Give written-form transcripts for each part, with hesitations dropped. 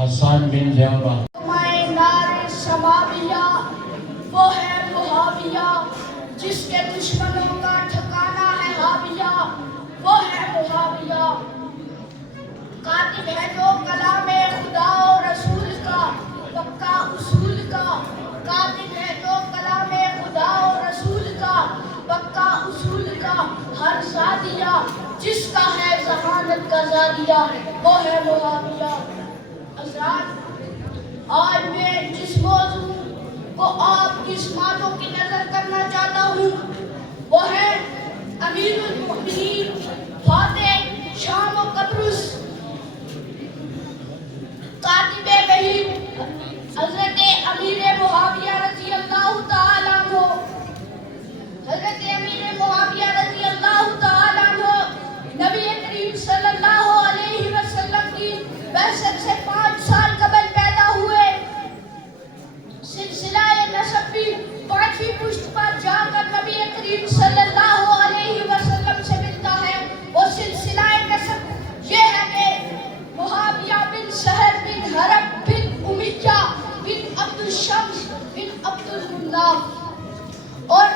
حسان بن زیورہ۔ نار سماویہ وہ ہے معاویہ، جس کے دشمنوں کا ٹھکانہ ہے ہاویہ، وہ ہے معاویہ۔ کاتب ہے جو کلام خدا و رسول کا پکا اصول کا، کاتب ہے جو کلام خدا و رسول کا پکا اصول کا، ہر زادیہ جس کا ہے ذہانت کا زادیہ، وہ ہے معاویہ۔ حضرات، آج میں جس موضوع کو آپ کی سماعتوں کی نظر کرنا چاہتا ہوں وہ ہے امیر المؤمنین فاتح شام و قبرص کاتب وحی حضرت امیر معاویہ رضی اللہ تعالیٰ عنہ۔ حضرت امیر معاویہ رضی اللہ تعالیٰ عنہ نبی کریم صلی اللہ علیہ وسلم کی بعثت سے 5 سال قبل پیدا ہوئے۔ سلسلہ نسب بھی 5ویں پشت پر جا کر نبی کریم صلی اللہ علیہ وسلم سے ملتا ہے۔ وہ سلسلہ نسب یہ ہے کہ معاویہ بن سہل بن حرب بن امیہ بن عبد الشمس بن عبد المناف، اور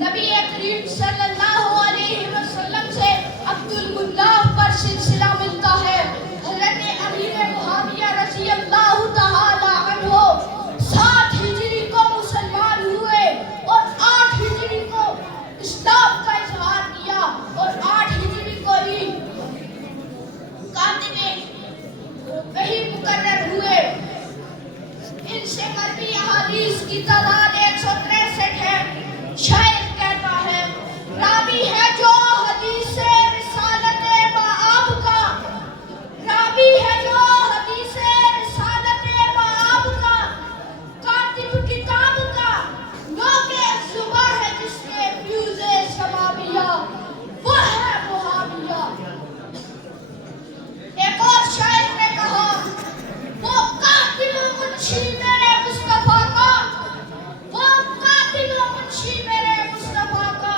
نبی کریم صلی اللہ علیہ وسلم سے عبد المناف پر سلسلہ ملتا ہے۔ حضرت امیر معاویہ رضی اللہ تعالی عنہ 7 ہجری کو مسلمان ہوئے اور 8 ہجری کو اسلام کا اظہار کیا، اور 8 ہجری کو ہی کاتب وحی مقرر ہوئے۔ ان سے مروی احادیث کی تعداد 163 ہے۔ شاعر کہتا ہے، راوی ہے جو حدیث رسالت باب کا، راوی ہے جو حدیث رسالت باب کا، کاتب کتاب کا نوکے زباں ہے جس کے فیوز سماویہ، وہ ہے معاویہ۔ ایک اور شاعر نے کہا، وہ قاتل و منشی میرے مصطفیٰ کا، وہ قاتل و منشی میرے مصطفیٰ کا،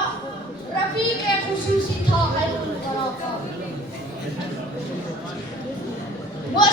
رفیق خصوصی تھا غیر الورا کا۔ وہ